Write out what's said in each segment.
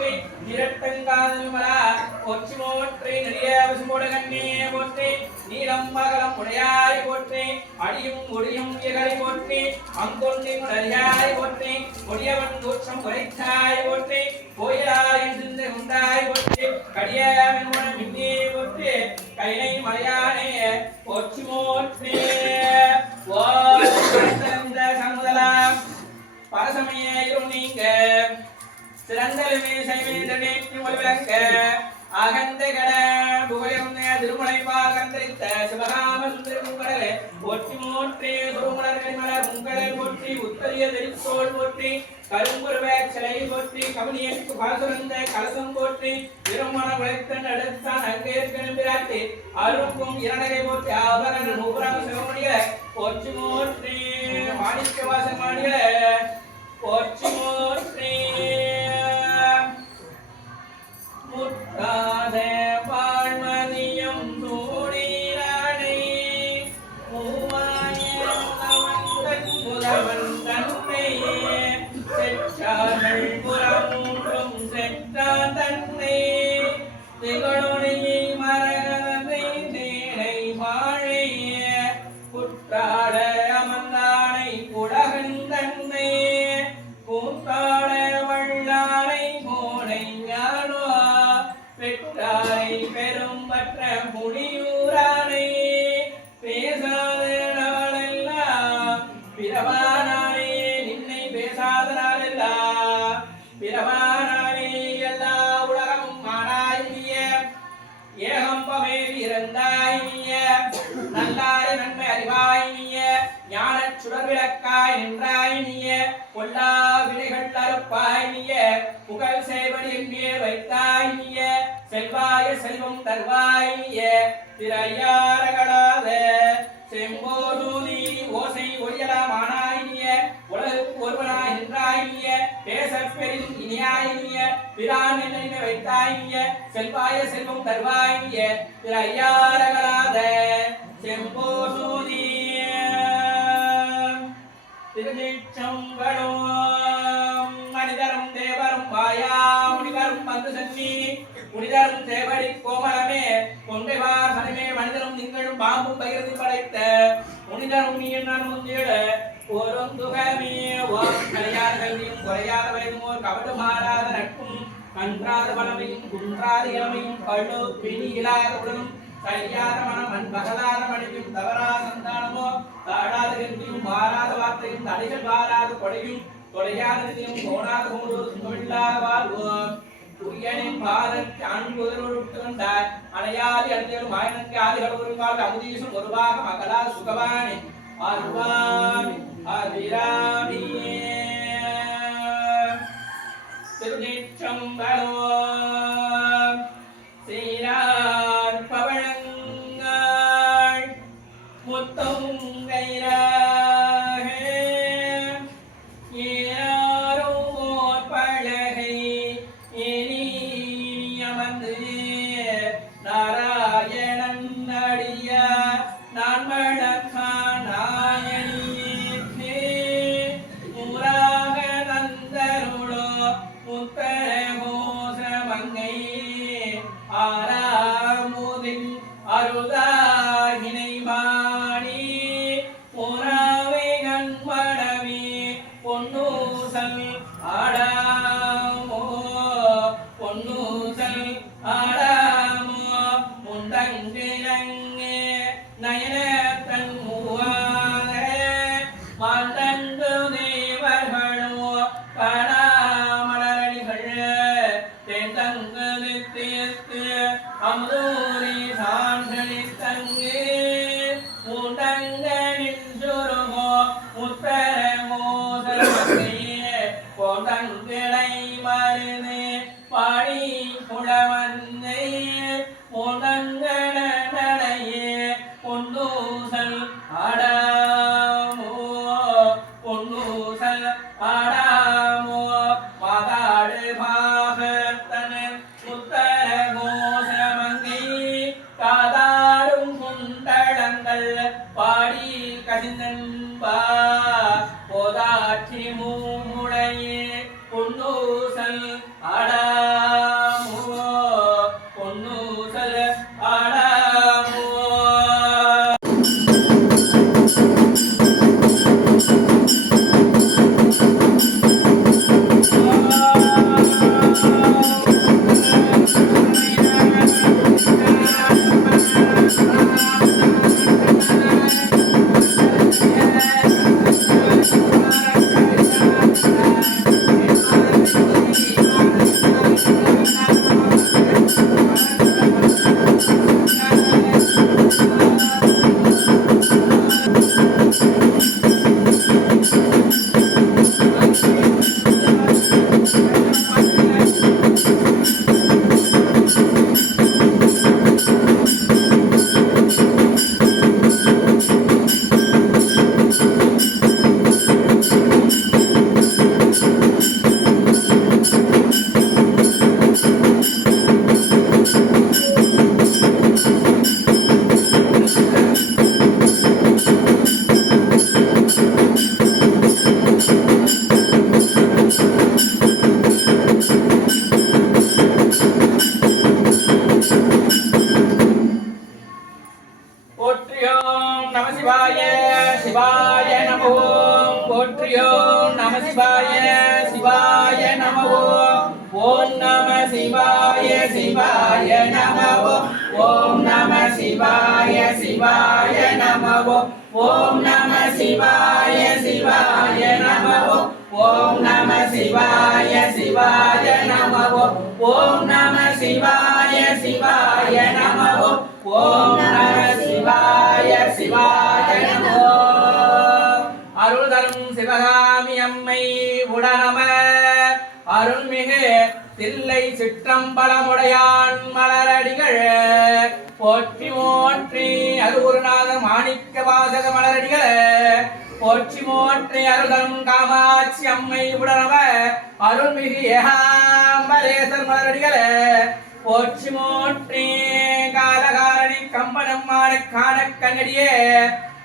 நெய்தாய் ஒற்றி இரட்டங்காதல் மலா ஒற்றி மோற்றி நெறிய பசுமோட கண்ணே போற்றி நீளம் மகளம் உடையாய் போற்றி அடியும் ஒடியும் எகரை போற்றி அங்கொன்றின் சரியாய் போற்றி கொடியவன் தோற்றம் உரைத்தாய் போற்றி கோயிலாய் சிந்தை உண்டாய் போற்றி கடியாவின் உண மின்னே போற்றி கைலை மலையானே போற்றி மோற்றி ஓ சமுதலாம் பரசமயம் நீங்க சிறந்தலுமே சைவேந்தனே விளங்க அகந்த கட புகழம் திருமலை பாகந்தரித்த சிவகாம சுந்தர முங்கடலே ஒற்றி மோற்றி சுருமலர்களை மலர் முங்கடை போற்றி உத்தரிய தெரித்தோள் போற்றி கரும்புருவ சிலை போற்றி கவனியனுக்கு பாசுரந்த கலசம் போற்றி திருமண உழைத்தன் அடுத்தான் அங்கேற்கனும் பிராட்டி அரும்பும் இரணகை போற்றி ஆபரண நூபுரம் சிவமணிய போற்றி மோற்றி மாணிக்க வாசன் மாணிகள போற்றி மோற்றி பொல்லா வினைகள் புகழ் சேவடி எங்கே வைத்தாய் செல்வாய செல்வம் தருவாய் நீய திரையாரகளாத செம்போதூதி ஓசை ஒழியலாம் உலகுக்கு ஒருவனாய் நின்றாய் நீய பேசப் பெரிதும் இனியாய் பிரான் என்ன நினை செல்வாய செல்வம் தருவாய் நீய திரையாரகளாத செம்போதூதி திருநீச்சம்பழம் வந்து சன்னி தேவடி கோமலமே கொண்டைவார் சனமே மனிதரும் நீங்களும் பாம்பும் பகிர்ந்து படைத்த புனிதரும் நீ நான் முந்திட ஓரும் துகமே. ஓர் கலையாத குறையாத வயதும் ஓர் கபடு மாறாத நட்பும் கன்றாத பலமையும் குன்றாத இளமையும் பழு பிணி இல்லாத உடனும் சரியாத மனம் அன் பகலாத மனைவியும் தவறாத சந்தானமோ தாழாத கல்வியும் மாறாத வார்த்தையும் தடைகள் வாராத கொடையும் தொலையாத நிதியும் தோணாத கொண்டு தொழிலாத வாழ்வோம். துரியனின் பாதற்கு அன்புதலோடு வந்தார் அணையாதி அடியலும் ஆயிரத்தி ஆதிகள் ஒருங்கால் அமுதீசும் ஒருவாக மகளா சுகவாணி ஆர்வாமி அதிராமியே திருநீற்றம்பலம் சுருகோ நண்பா போதாற்றி மூ போற்றியோம் நம சிவாய சிவாய நமோ. போற்றியோம் நம சிவாய சிவாய நமோ. ஓம் நம சிவாய சிவாய நமோ ஓம் நம சிவாய சிவாய நமோ ஓம் நம சிவாய சிவாய நமோ ஓம் நம சிவாய சிவாய நமோ ஓம் நம சிவாய சிவாய நமோ ஓம் நம சிற்றம்பலமுடையான் மலரடிகள் போற்றி மோற்றி அருகுருநாத மாணிக்க வாசக மலரடிகள். போற்றி மோற்றி அருள்தரும் காமாட்சி அம்மை உடனவ. அருள்மிகு ஏகாம்பரேசர் மலரடிகள். போற்றி மோற்றி காலகாரணி கம்பனம் மாட காண கண்ணடியே.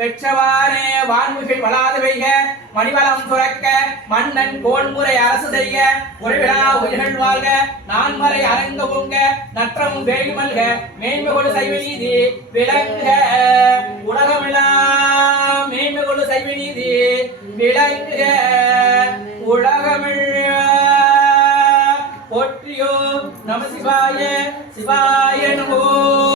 பெற்றவாறே வான்முகில் வளாது வைக மணிவளம் துறக்க மன்னன் கோன்முறை அரசு செய்ய உறவிழா உயிர்கள் வாழ்க நான்மறை அரங்க பொங்க நற்றம் வேலி மல்க மேன்மை கொடு சைவ நீதி விளங்க. உலகமெல்லாம் மேன்மை கொடு சைவ நீதி விளங்க. உலகமிழ் போற்றியோ நம சிவாய சிவாய நமோ.